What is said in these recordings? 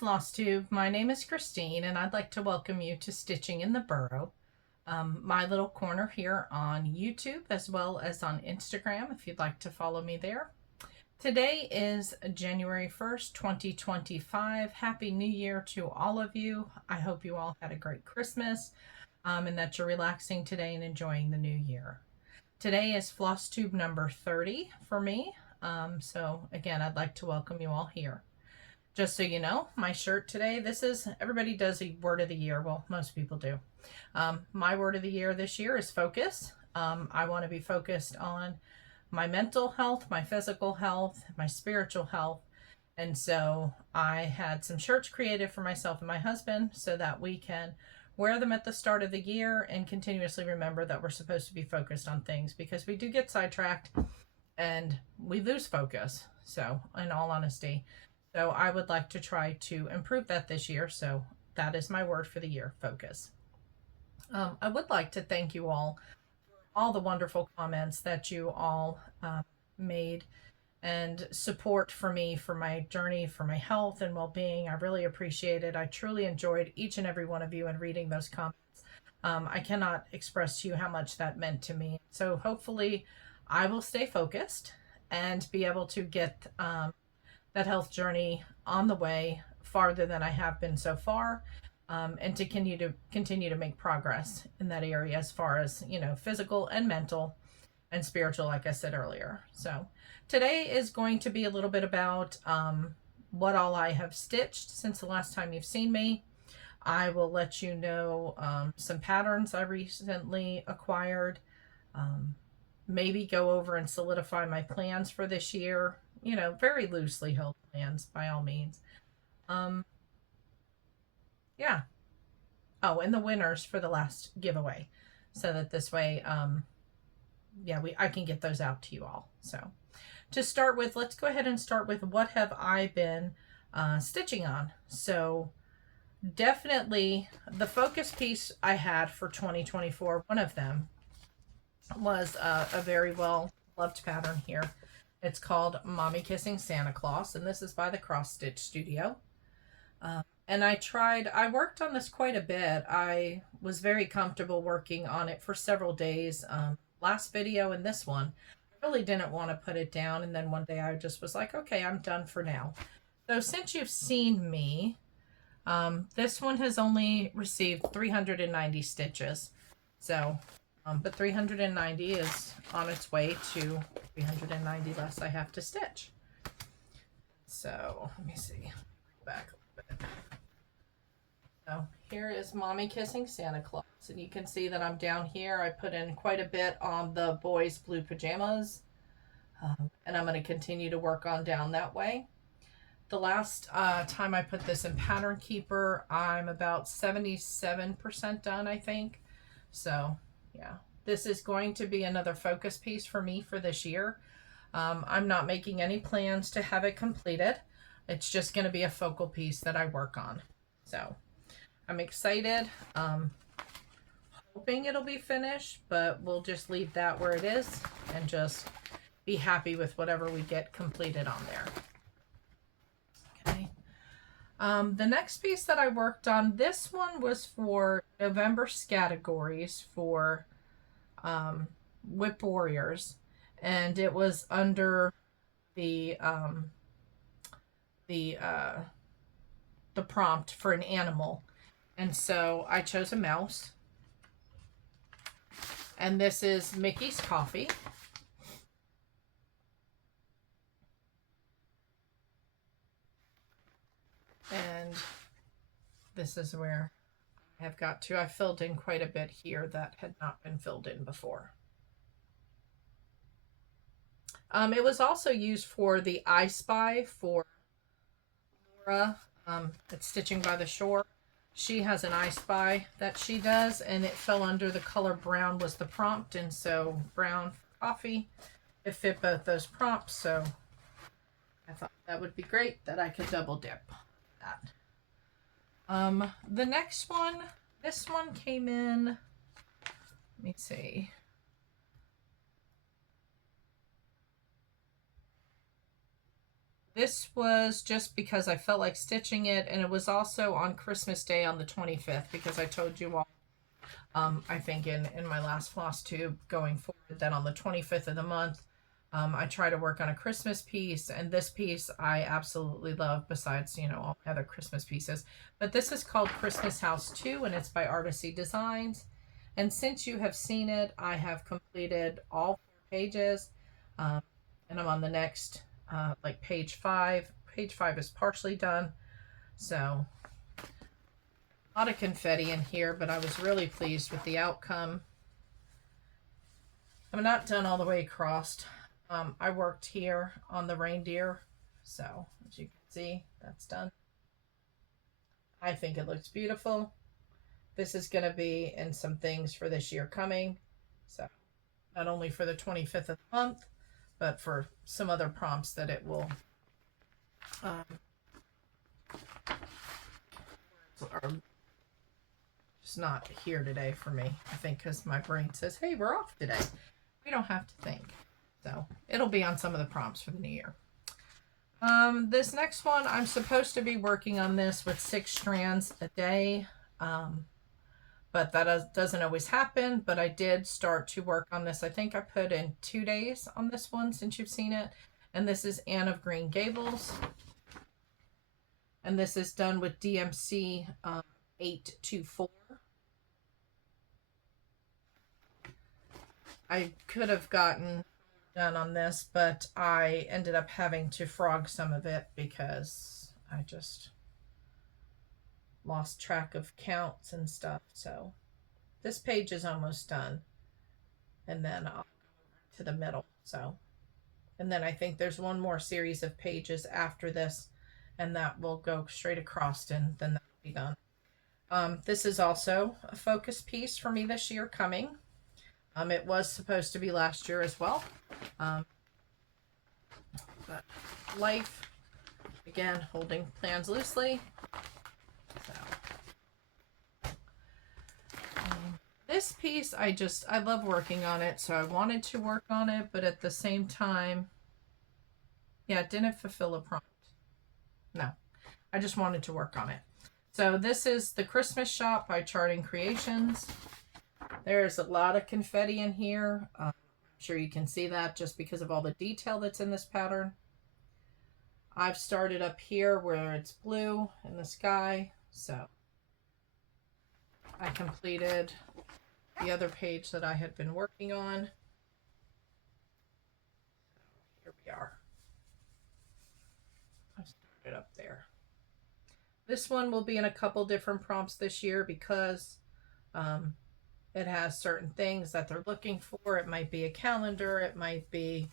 Flosstube, my name is Christine and I'd like to welcome you to Stitching in the Burrow, my little corner here on YouTube as well as on Instagram if you'd like to follow me there. Today is January 1st, 2025. Happy New Year to all of you. I hope you all had a great Christmas and that you're relaxing today and enjoying the new year. Today is Flosstube number 30 for me. So again, I'd like to welcome you all here. Just so you know, my shirt today, everybody does a word of the year. Well, most people do. My word of the year this year is focus. I want to be focused on my mental health, my physical health, my spiritual health. And so I had some shirts created for myself and my husband so that we can wear them at the start of the year and continuously remember that we're supposed to be focused on things because we do get sidetracked and we lose focus. So in all honesty, so I would like to try to improve that this year. So that is my word for the year, focus. I would like to thank you all for all the wonderful comments that you all made and support for me, for my journey, for my health and well-being. I really appreciate it. I truly enjoyed each and every one of you and reading those comments. I cannot express to you how much that meant to me. So hopefully I will stay focused and be able to get that health journey on the way farther than I have been so far, and to continue to make progress in that area as far as, you know, physical and mental and spiritual, like I said earlier. So today is going to be a little bit about what all I have stitched since the last time you've seen me. I will let you know some patterns I recently acquired, maybe go over and solidify my plans for this year. You know, very loosely held plans by all means. Yeah. Oh, and the winners for the last giveaway, so that this way, yeah, I can get those out to you all. So to start with, let's go ahead and start with what have I been stitching on. So definitely the focus piece I had for 2024, one of them was a very well loved pattern here. It's called Mommy Kissing Santa Claus, and this is by the Cross Stitch Studio. And I worked on this quite a bit. I was very comfortable working on it for several days. Last video and this one, I really didn't want to put it down. And then one day I just was like, okay, I'm done for now. So since you've seen me, this one has only received 390 stitches. So but 390 is on its way to 390 less I have to stitch. So let me see, back a little bit. So here is Mommy Kissing Santa Claus, and you can see that I'm down here. I put in quite a bit on the boys' blue pajamas, and I'm going to continue to work on down that way. The last time I put this in Pattern Keeper, I'm about 77% done, I think. So yeah, this is going to be another focus piece for me for this year. I'm not making any plans to have it completed. It's just going to be a focal piece that I work on. So I'm excited, hoping it'll be finished, but we'll just leave that where it is and just be happy with whatever we get completed on there. Okay. The next piece that I worked on, this one was for November categories for Whip Warriors, and it was under the prompt for an animal, and so I chose a mouse, and this is Mickey's Coffee. And this is where I have got to. I filled in quite a bit here that had not been filled in before. It was also used for the I Spy for Laura at Stitching by the Shore. She has an I Spy that she does, and it fell under the color brown was the prompt, and so brown for coffee. It fit both those prompts, so I thought that would be great that I could double dip that. The next one, this one came in, let me see. This was just because I felt like stitching it, and it was also on Christmas Day on the 25th, because I told you all, I think in my last Flosstube going forward, that on the 25th of the month, I try to work on a Christmas piece, and this piece I absolutely love, besides, you know, all the other Christmas pieces. But this is called Christmas House 2, and it's by Artecy Designs. And since you have seen it, I have completed all 4 pages, and I'm on the next like page 5. Page 5 is partially done, so a lot of confetti in here, but I was really pleased with the outcome. I'm not done all the way across. I worked here on the reindeer, so as you can see, that's done. I think it looks beautiful. This is going to be in some things for this year coming, so not only for the 25th of the month, but for some other prompts that it will are just not here today for me, I think, because my brain says, hey, we're off today. We don't have to think. So it'll be on some of the prompts for the new year. This next one, I'm supposed to be working on this with 6 strands a day, but that doesn't always happen. But I did start to work on this. I think I put in 2 days on this one since you've seen it. And this is Anne of Green Gables. And this is done with DMC 824. I could have gotten done on this, but I ended up having to frog some of it because I just lost track of counts and stuff. So this page is almost done, and then I'll go to the middle. So, and then I think there's one more series of pages after this, and that will go straight across, and then that'll be done. This is also a focus piece for me this year coming. It was supposed to be last year as well. But life, again, holding plans loosely. So, this piece, I love working on it, so I wanted to work on it, but at the same time, yeah, it didn't fulfill a prompt. No, I just wanted to work on it. So this is the Christmas Shop by Charting Creations. There's a lot of confetti in here. I'm sure you can see that just because of all the detail that's in this pattern. I've started up here where it's blue in the sky, so I completed the other page that I had been working on. Here we are. I started up there. This one will be in a couple different prompts this year because it has certain things that they're looking for. It might be a calendar, it might be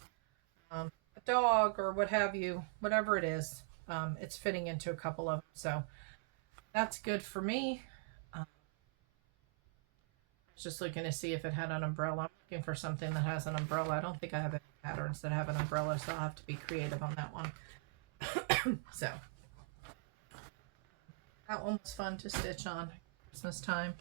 a dog, or what have you, whatever it is. It's fitting into a couple of them, so that's good for me. I was just looking to see if it had an umbrella. I'm looking for something that has an umbrella. I don't think I have any patterns that have an umbrella, so I'll have to be creative on that one. So that one was fun to stitch on Christmas time.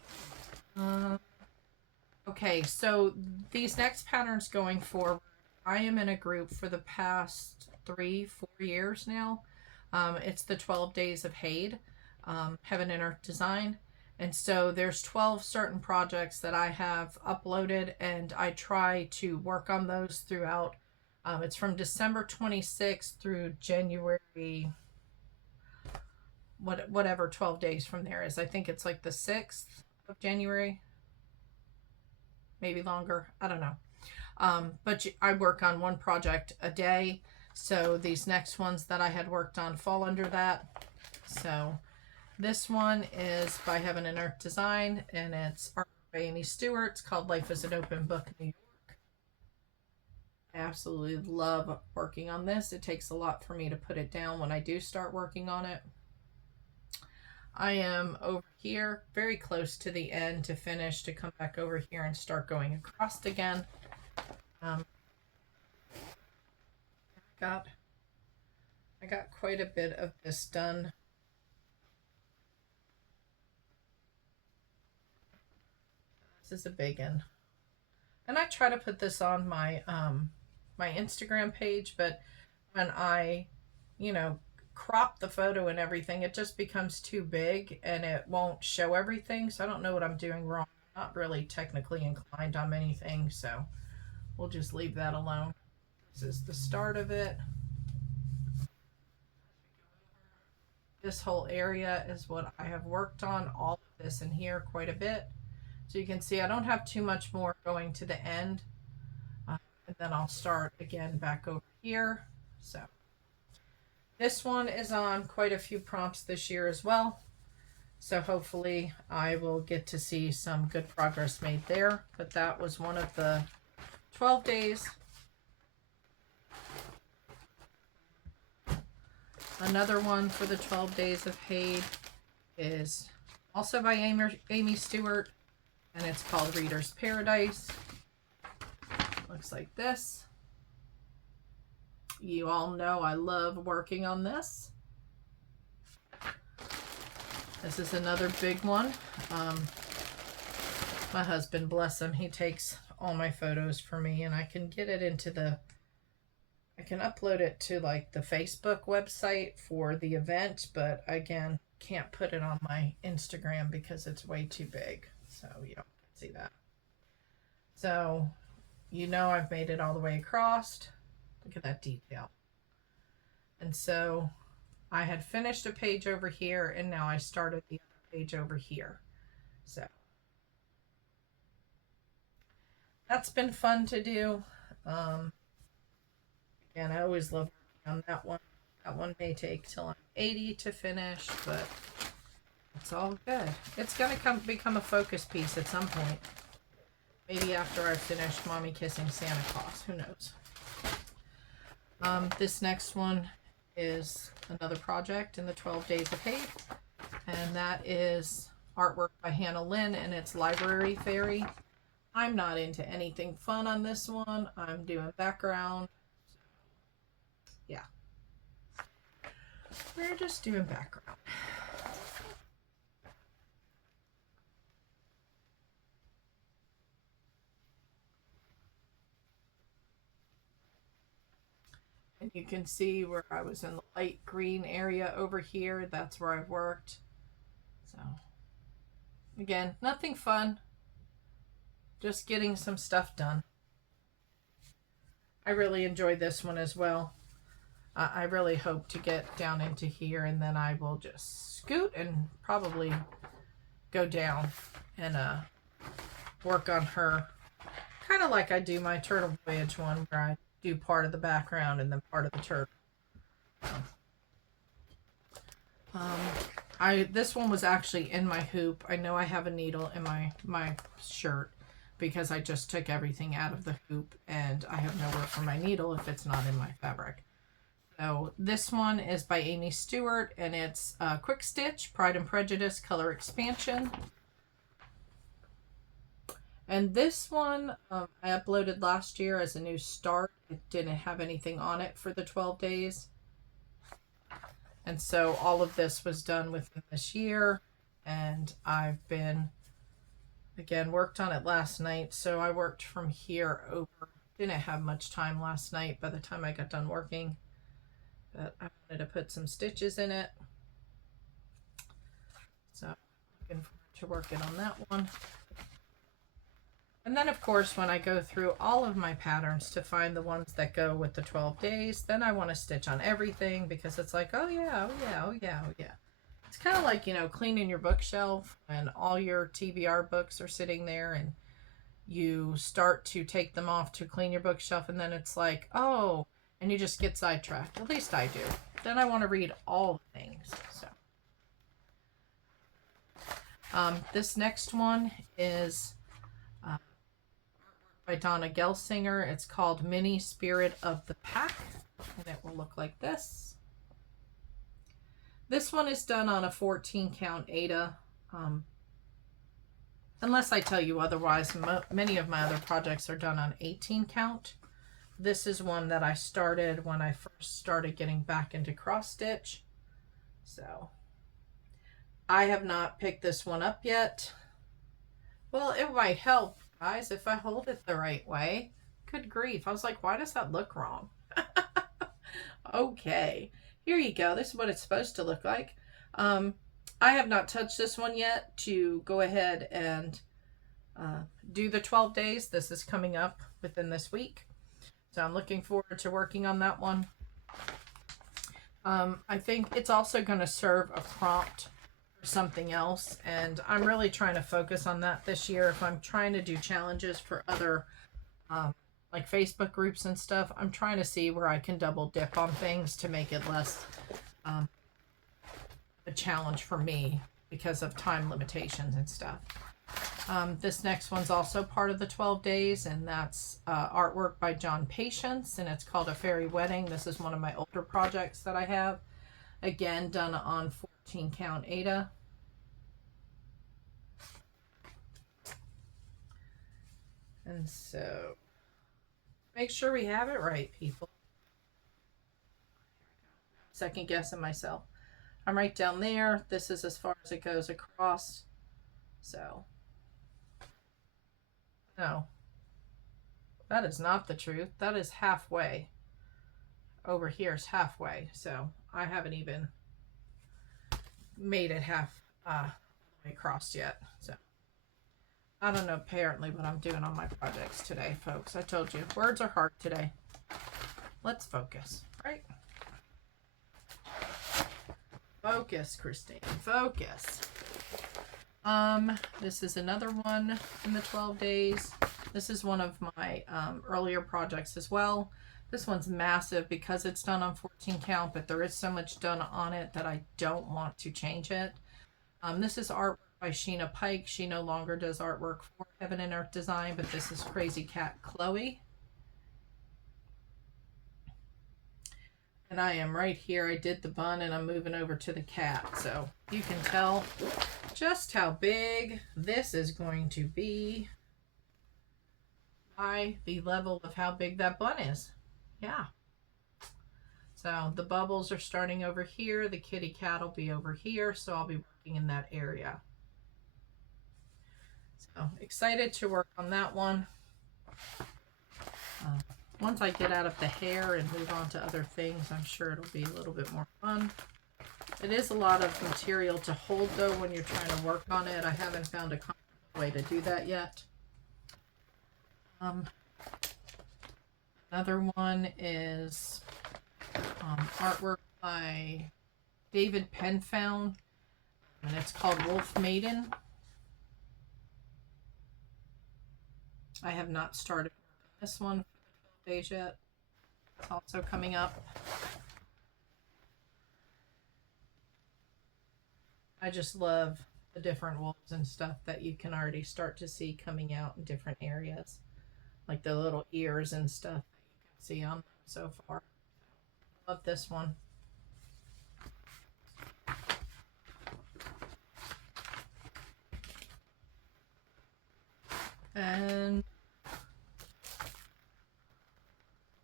Okay, so these next patterns going forward, I am in a group for the past 3-4 years now. It's the 12 Days of Hade, Heaven and Earth Design. And so there's 12 certain projects that I have uploaded, and I try to work on those throughout. It's from December 26th through January, whatever 12 days from there is. I think it's like the 6th of January. Maybe longer, I don't know. But I work on one project a day, so these next ones that I had worked on fall under that. So this one is by Heaven and Earth Design, and it's art by Amy Stewart. It's called Life is an Open Book, New York. I absolutely love working on this. It takes a lot for me to put it down when I do start working on it. I am over here, very close to the end to finish, to come back over here and start going across again. I got quite a bit of this done. This is a big one. And I try to put this on my my Instagram page, but when I you know, crop the photo and everything, it just becomes too big and it won't show everything. So I don't know what I'm doing wrong. I'm not really technically inclined on many things, so we'll just leave that alone. This is the start of it. This whole area is what I have worked on, all of this in here quite a bit. So you can see I don't have too much more going to the end. And then I'll start again back over here. So this one is on quite a few prompts this year as well. So hopefully I will get to see some good progress made there. But that was one of the 12 days. Another one for the 12 days of Hade is also by Amy Stewart, and it's called Reader's Paradise. Looks like this. You all know I love working on this. This is another big one. My husband, bless him, he takes all my photos for me, and I can get it into the, I can upload it to like the Facebook website for the event, but again, can't put it on my Instagram because it's way too big. So you don't see that. So, you know, I've made it all the way across. Look at that detail. And so I had finished a page over here, and now I started the other page over here. So that's been fun to do. And I always love working on that one. That one may take till I'm 80 to finish, but it's all good. It's going to become a focus piece at some point. Maybe after I've finished Mommy Kissing Santa Claus. Who knows? This next one is another project in the 12 Days of Hade. And that is artwork by Hannah Lynn, and it's Library Fairy. I'm not into anything fun on this one. I'm doing background. Yeah. We're just doing background. And you can see where I was in the light green area over here. That's where I've worked. So, again, nothing fun. Just getting some stuff done. I really enjoyed this one as well. I really hope to get down into here, and then I will just scoot and probably go down and work on her. Kind of like I do my Turtle Voyage one, where I do part of the background and then part of the turtle. This one was actually in my hoop. I know I have a needle in my shirt because I just took everything out of the hoop, and I have nowhere for my needle if it's not in my fabric. So this one is by Amy Stewart, and it's Quick Stitch, Pride and Prejudice color expansion. And this one I uploaded last year as a new start. It didn't have anything on it for the 12 days. And so all of this was done within this year. And I've been, again, worked on it last night. So I worked from here over. Didn't have much time last night by the time I got done working. But I wanted to put some stitches in it. So looking forward to working on that one. And then, of course, when I go through all of my patterns to find the ones that go with the 12 days, then I want to stitch on everything because it's like, oh yeah, oh yeah, oh yeah, oh yeah. It's kind of like, you know, cleaning your bookshelf and all your TBR books are sitting there and you start to take them off to clean your bookshelf, and then it's like, oh, and you just get sidetracked. At least I do. Then I want to read all the things. So this next one is by Donna Gelsinger. It's called Mini Spirit of the Pack, and it will look like this. This one is done on a 14 count Aida. Unless I tell you otherwise, many of my other projects are done on 18 count. This is one that I started when I first started getting back into cross stitch. So I have not picked this one up yet. Well, it might help, guys, if I hold it the right way. Good grief. I was like, why does that look wrong? Okay. here you go. This is what it's supposed to look like. I have not touched this one yet to go ahead and do the 12 days. This is coming up within this week. So I'm looking forward to working on that one. I think it's also going to serve a prompt for something else. And I'm really trying to focus on that this year. If I'm trying to do challenges for other like Facebook groups and stuff, I'm trying to see where I can double dip on things to make it less a challenge for me because of time limitations and stuff. This next one's also part of the 12 days, and that's artwork by John Patience, and it's called A Fairy Wedding. This is one of my older projects that I have. Again, done on 14 count Aida. And so, make sure we have it right, people. Second guessing myself. I'm right down there. This is as far as it goes across. So, no, that is not the truth. That is halfway. Over here is halfway. So I haven't even made it half way across yet. So I don't know apparently what I'm doing on my projects today, folks. I told you, words are hard today. Let's focus, right? Focus, Christine, focus. This is another one in the 12 days. This is one of my earlier projects as well. This one's massive because it's done on 14 count, but there is so much done on it that I don't want to change it. This is artwork by Sheena Pike. She no longer does artwork for Heaven and Earth Design, but this is Crazy Cat Chloe. And I am right here. I did the bun and I'm moving over to the cat. So you can tell just how big this is going to be by the level of how big that bun is. Yeah. So the bubbles are starting over here. The kitty cat will be over here. So I'll be working in that area. So excited to work on that one. Once I get out of the hair and move on to other things, I'm sure it'll be a little bit more fun. It is a lot of material to hold, though, when you're trying to work on it. I haven't found a comfortable way to do that yet. Another one is artwork by David Penfound, and it's called Wolf Maiden. I have not started this one for the 12 days yet. It's also coming up. I just love the different wolves and stuff that you can already start to see coming out in different areas. Like the little ears and stuff that you can see on them so far. Love this one. And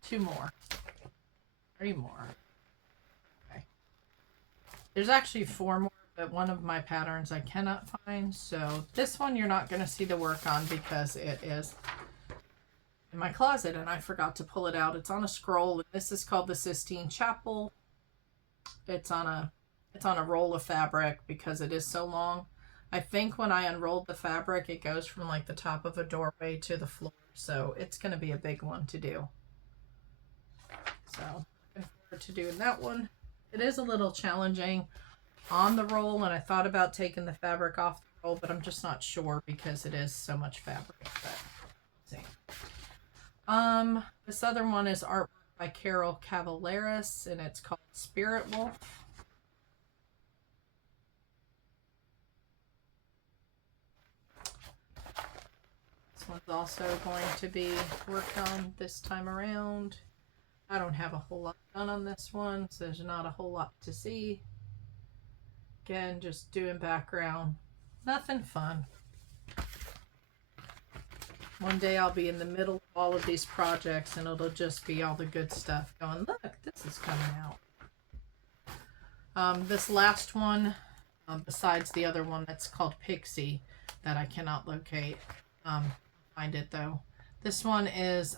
2 more. 3 more. Okay. There's actually 4 more, but one of my patterns I cannot find. So this one you're not going to see the work on because it is in my closet and I forgot to pull it out. It's on a scroll. This is called the Cine Chapel. It's on a roll of fabric because it is so long. I think when I unrolled the fabric, it goes from like the top of a doorway to the floor. So it's going to be a big one to do. So looking forward to doing that one. It is a little challenging on the roll, and I thought about taking the fabric off the roll, but I'm just not sure because it is so much fabric. But let's see. This other one is artwork by Carol Cavaleris, and it's called Spirit Wolf. This one's also going to be worked on this time around. I don't have a whole lot done on this one, so there's not a whole lot to see. Again, just doing background. Nothing fun. One day I'll be in the middle of all of these projects and it'll just be all the good stuff going, look, this is coming out. This last one, besides the other one that's called Pixie that I cannot locate, find it though. This one is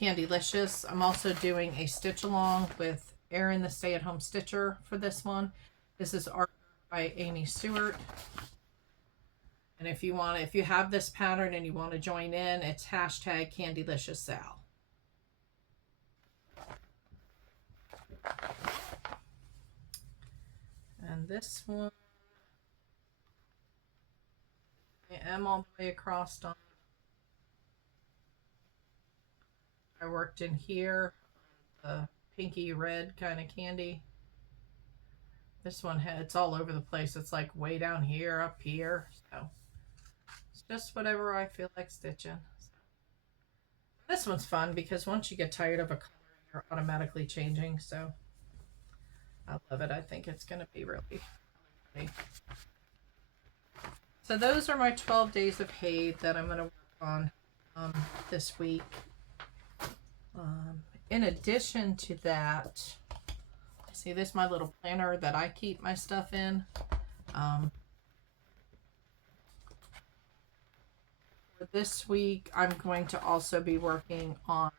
Candylicious. I'm also doing a stitch along with Erin the Stay-at-Home Stitcher for this one. This is art by Amy Stewart. And if you have this pattern and you want to join in, it's hashtag Candylicious Sal. And this one, I am all the way across on. I worked in here, the pinky red kind of candy. This one, it's all over the place. It's like way down here, up here. So it's just whatever I feel like stitching. This one's fun because once you get tired of a color, you're automatically changing. So I love it. I think it's going to be really pretty. So those are my 12 days of hay that I'm going to work on this week. In addition to that, see, this is my little planner that I keep my stuff in. For this week, I'm going to also be working on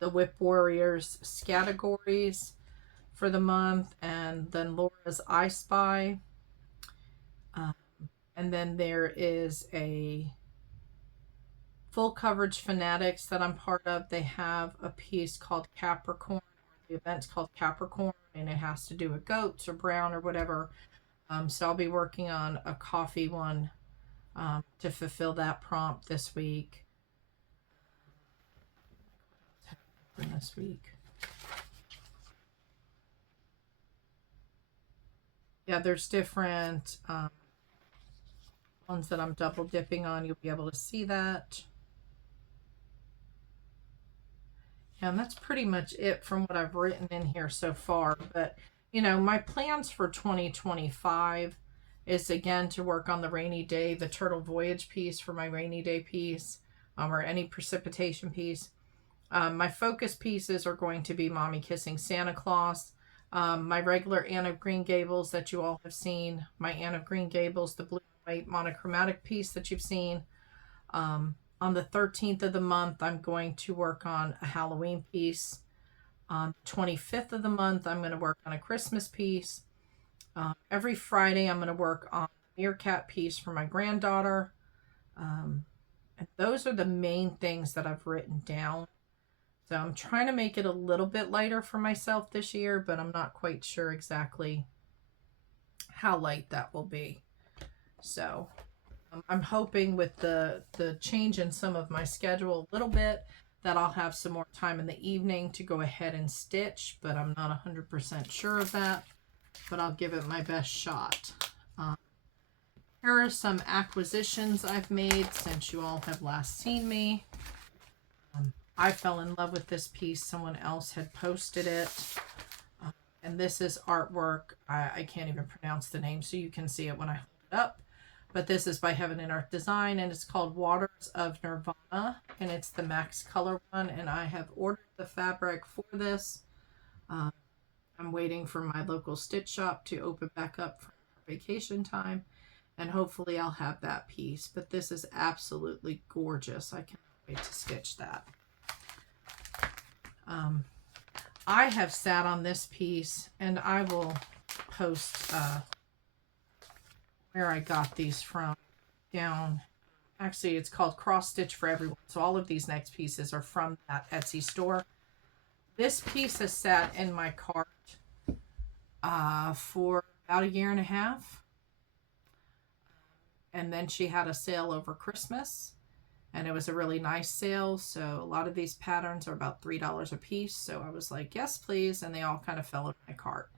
the Whip Warriors categories for the month, and then Laura's I Spy. And then there is a Full Coverage Fanatics that I'm part of. They have a piece called Capricorn. The event's called Capricorn, and it has to do with goats or brown or whatever. So I'll be working on a coffee one to fulfill that prompt this week. This week. Yeah, there's different ones that I'm double dipping on. You'll be able to see that. And that's pretty much it from what I've written in here so far. But, you know, my plans for 2025 is, again, to work on the rainy day, the Turtle Voyage piece for my rainy day piece, or any precipitation piece. My focus pieces are going to be Mommy Kissing Santa Claus, my regular Anne of Green Gables that you all have seen, my Anne of Green Gables, the blue and white monochromatic piece that you've seen. On the 13th of the month, I'm going to work on a Halloween piece. On the 25th of the month, I'm going to work on a Christmas piece. Every Friday, I'm going to work on a meerkat piece for my granddaughter. And those are the main things that I've written down. So I'm trying to make it a little bit lighter for myself this year, but I'm not quite sure exactly how light that will be. So I'm hoping with the change in some of my schedule a little bit that I'll have some more time in the evening to go ahead and stitch, but I'm not 100% sure of that, but I'll give it my best shot. Here are some acquisitions I've made since you all have last seen me. I fell in love with this piece. Someone else had posted it. And this is artwork. I can't even pronounce the name, so you can see it when I hold it up. But this is by Heaven and Earth Design, and it's called Waters of Nirvana, and it's the Max Color one, and I have ordered the fabric for this. I'm waiting for my local stitch shop to open back up for vacation time, and hopefully I'll have that piece. But this is absolutely gorgeous. I can't wait to stitch that. I have sat on this piece, and I will post where I got these from down. Actually, it's called Cross Stitch for Everyone. So all of these next pieces are from that Etsy store. This piece has sat in my cart for about 1.5 years. And then she had a sale over Christmas, and it was a really nice sale. So a lot of these patterns are about $3 a piece. So I was like, yes, please. And they all kind of fell in my cart.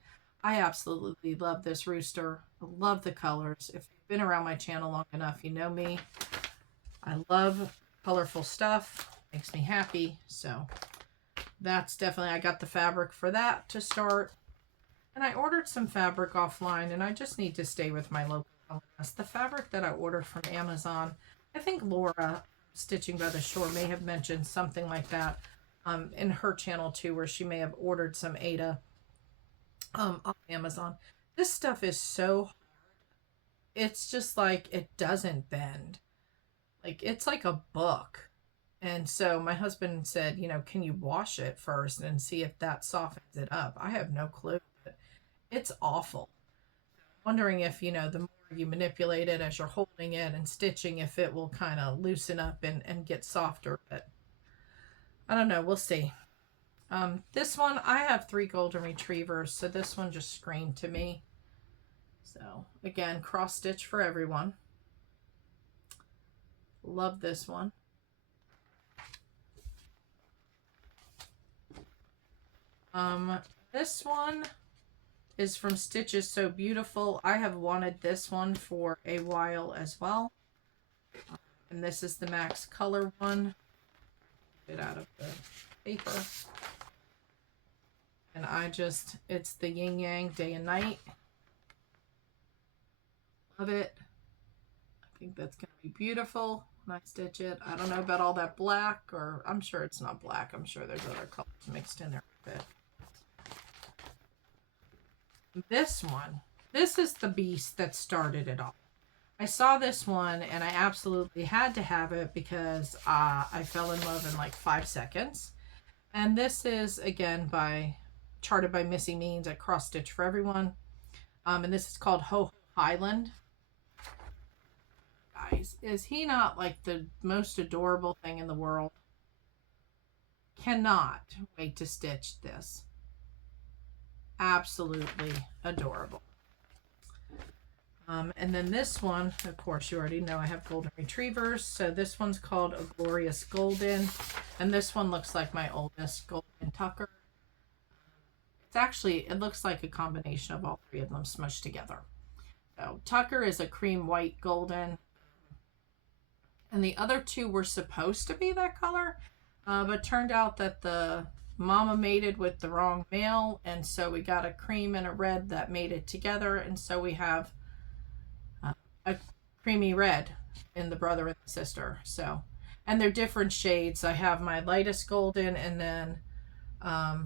I absolutely love this rooster. I love the colors. If you've been around my channel long enough, you know me. I love colorful stuff. Makes me happy. So that's definitely, I got the fabric for that to start. And I ordered some fabric offline, and I just need to stay with my local colorist. The fabric that I ordered from Amazon, I think Laura, Stitching by the Shore, may have mentioned something like that in her channel too, where she may have ordered some Ada on Amazon. This stuff is so hard. It's just like, it doesn't bend. Like, it's like a book. And so my husband said, you know, can you wash it first and see if that softens it up? I have no clue, but it's awful. Wondering if, you know, the more you manipulate it as you're holding it and stitching, if it will kind of loosen up and get softer. But I don't know. We'll see. This one, I have 3 golden retrievers, so this one just screamed to me. So again, cross stitch for everyone. Love this one. This one is from Stitches So Beautiful. I have wanted this one for a while as well. And this is the Max Color one. Get it out of the paper. And it's the yin yang day and night. Love it. I think that's going to be beautiful when I stitch it. I don't know about all that black, or I'm sure it's not black. I'm sure there's other colors mixed in there a bit. This one, this is the beast that started it all. I saw this one and I absolutely had to have it because I fell in love in like 5 seconds. And this is again charted by Missy Means at Cross Stitch for Everyone. And this is called Ho Ho Highland. Guys, is he not like the most adorable thing in the world? Cannot wait to stitch this. Absolutely adorable. And then this one, of course, you already know I have golden retrievers. So this one's called A Glorious Golden. And this one looks like my oldest Golden Tucker. It looks like a combination of all 3 of them smushed together. So Tucker is a cream white golden. And the other 2 were supposed to be that color. But turned out that the mama mated with the wrong male, and so we got a cream and a red that mated together, and so we have a creamy red in the brother and the sister. So, and they're different shades. I have my lightest golden, and then I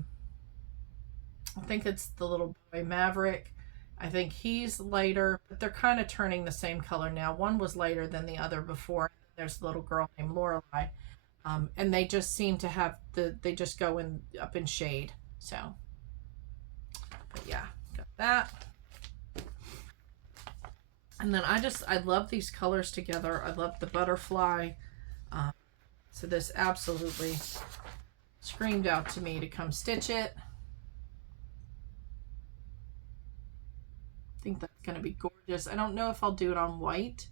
think it's the little boy Maverick. I think he's lighter, but they're kind of turning the same color now. One was lighter than the other before. There's a little girl named Lorelei. And they just seem to have they just go up in shade. So, but yeah, got that. And then I love these colors together. I love the butterfly. So this absolutely screamed out to me to come stitch it. I think that's going to be gorgeous. I don't know if I'll do it on white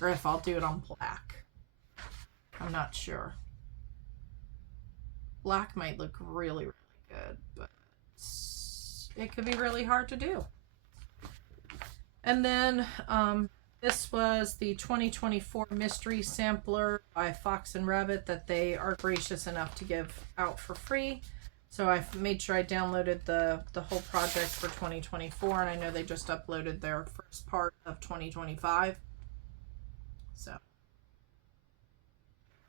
or if I'll do it on black. I'm not sure. Black might look really, really good, but it could be really hard to do. And then this was the 2024 Mystery Sampler by Fox and Rabbit that they are gracious enough to give out for free. So I've made sure I downloaded the whole project for 2024, and I know they just uploaded their first part of 2025. So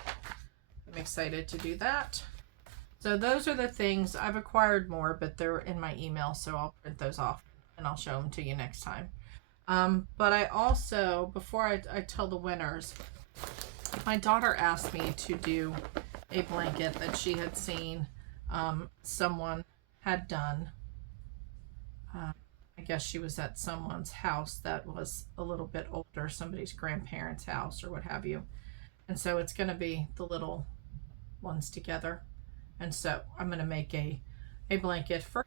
I'm excited to do that. So those are the things. I've acquired more, but they're in my email, so I'll print those off and I'll show them to you next time. But I also, before I tell the winners, my daughter asked me to do a blanket that she had seen someone had done. I guess she was at someone's house that was a little bit older, somebody's grandparents' house or what have you. And so it's going to be the little ones together. And so I'm going to make a blanket for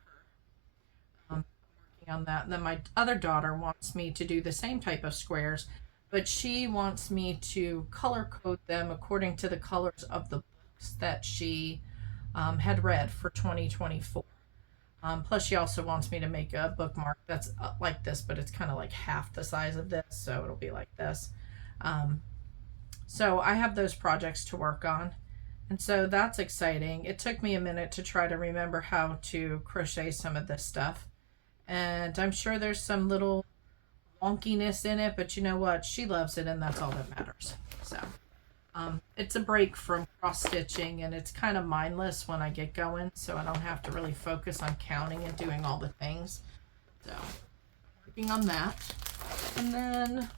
her. Working on that. And then my other daughter wants me to do the same type of squares, but she wants me to color code them according to the colors of the books that she had read for 2024. Plus she also wants me to make a bookmark that's like this, but it's kind of like half the size of this, so it'll be like this. So I have those projects to work on, and so that's exciting. It took me a minute to try to remember how to crochet some of this stuff, and I'm sure there's some little wonkiness in it, but you know what? She loves it, and that's all that matters. So it's a break from cross stitching, and it's kind of mindless when I get going, so I don't have to really focus on counting and doing all the things. So working on that. And then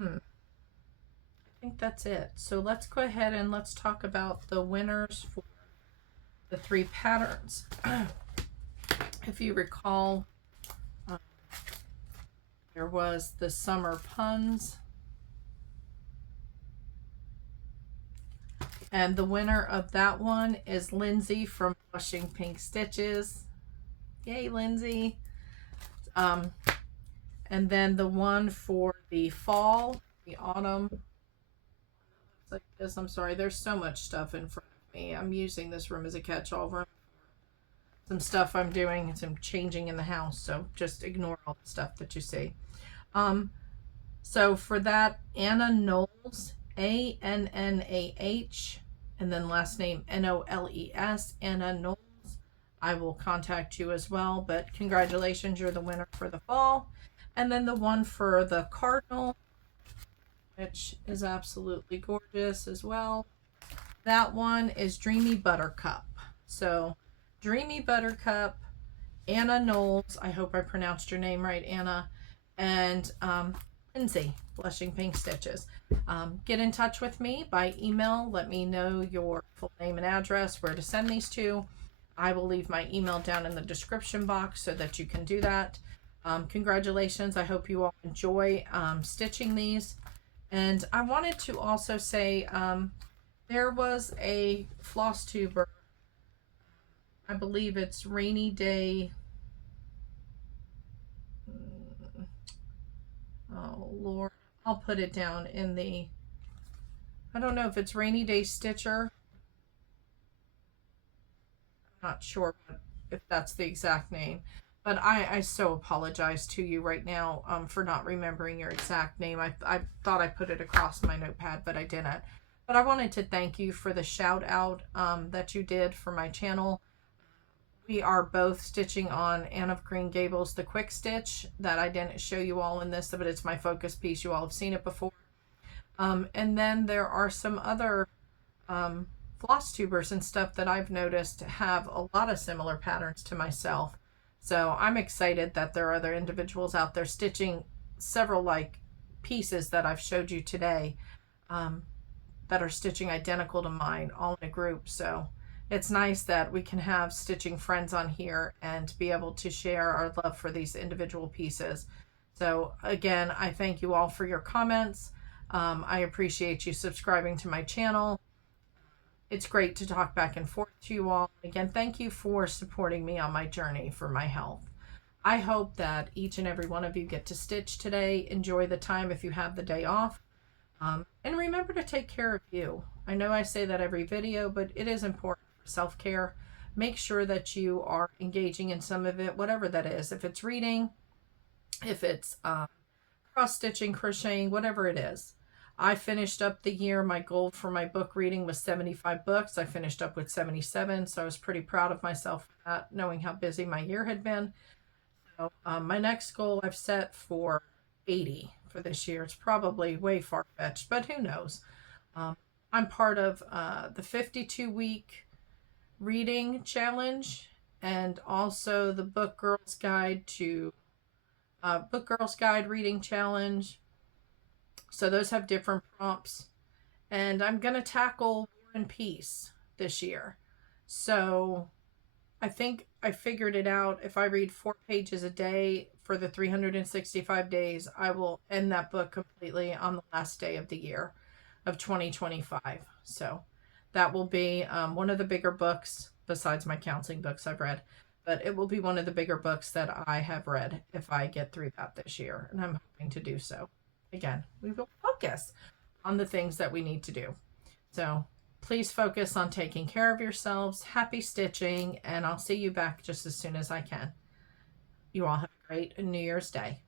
I think that's it. So let's go ahead and let's talk about the winners for the 3 patterns. If you recall, there was the summer puns, and the winner of that one is Lindsay from Blushing Pink Stitches. Yay, Lindsay. And then the one for the fall, the autumn, looks like this. I'm sorry, there's so much stuff in front of me. I'm using this room as a catch-all room. Some stuff I'm doing, some changing in the house, so just ignore all the stuff that you see. So for that, Anna Knowles, A-N-N-A-H, and then last name N-O-L-E-S, Anna Knowles. I will contact you as well, but congratulations, you're the winner for the fall. And then the one for the cardinal, which is absolutely gorgeous as well. That one is Dreamy Buttercup. So Dreamy Buttercup, Anna Knowles, I hope I pronounced your name right, Anna, and Lindsay, Blushing Pink Stitches. Get in touch with me by email. Let me know your full name and address, where to send these to. I will leave my email down in the description box so that you can do that. Congratulations. I hope you all enjoy stitching these. And I wanted to also say there was a Flosstuber, I believe it's Rainy Day. Oh, Lord. I'll put it down in the, I don't know if it's Rainy Day Stitcher. I'm not sure if that's the exact name. But I so apologize to you right now for not remembering your exact name. I thought I put it across my notepad, but I didn't. But I wanted to thank you for the shout out that you did for my channel. We are both stitching on Anne of Green Gables, the quick stitch that I didn't show you all in this, but it's my focus piece. You all have seen it before. And then there are some other Flosstubers and stuff that I've noticed have a lot of similar patterns to myself. So I'm excited that there are other individuals out there stitching several like pieces that I've showed you today that are stitching identical to mine, all in a group. So it's nice that we can have stitching friends on here and be able to share our love for these individual pieces. So again, I thank you all for your comments. I appreciate you subscribing to my channel. It's great to talk back and forth to you all. Again, thank you for supporting me on my journey for my health. I hope that each and every one of you get to stitch today. Enjoy the time if you have the day off. And remember to take care of you. I know I say that every video, but it is important for self-care. Make sure that you are engaging in some of it, whatever that is. If it's reading, if it's cross-stitching, crocheting, whatever it is. I finished up the year. My goal for my book reading was 75 books. I finished up with 77, so I was pretty proud of myself for that, knowing how busy my year had been. So my next goal I've set for 80 for this year. It's probably way far-fetched, but who knows? I'm part of the 52-week reading challenge and also the Book Girls Guide reading challenge. So those have different prompts. And I'm going to tackle War and Peace this year. So I think I figured it out. If I read 4 pages a day for the 365 days, I will end that book completely on the last day of the year of 2025. So that will be one of the bigger books, besides my counseling books I've read. But it will be one of the bigger books that I have read if I get through that this year. And I'm hoping to do so. Again, we will focus on the things that we need to do. So please focus on taking care of yourselves. Happy stitching, and I'll see you back just as soon as I can. You all have a great New Year's Day.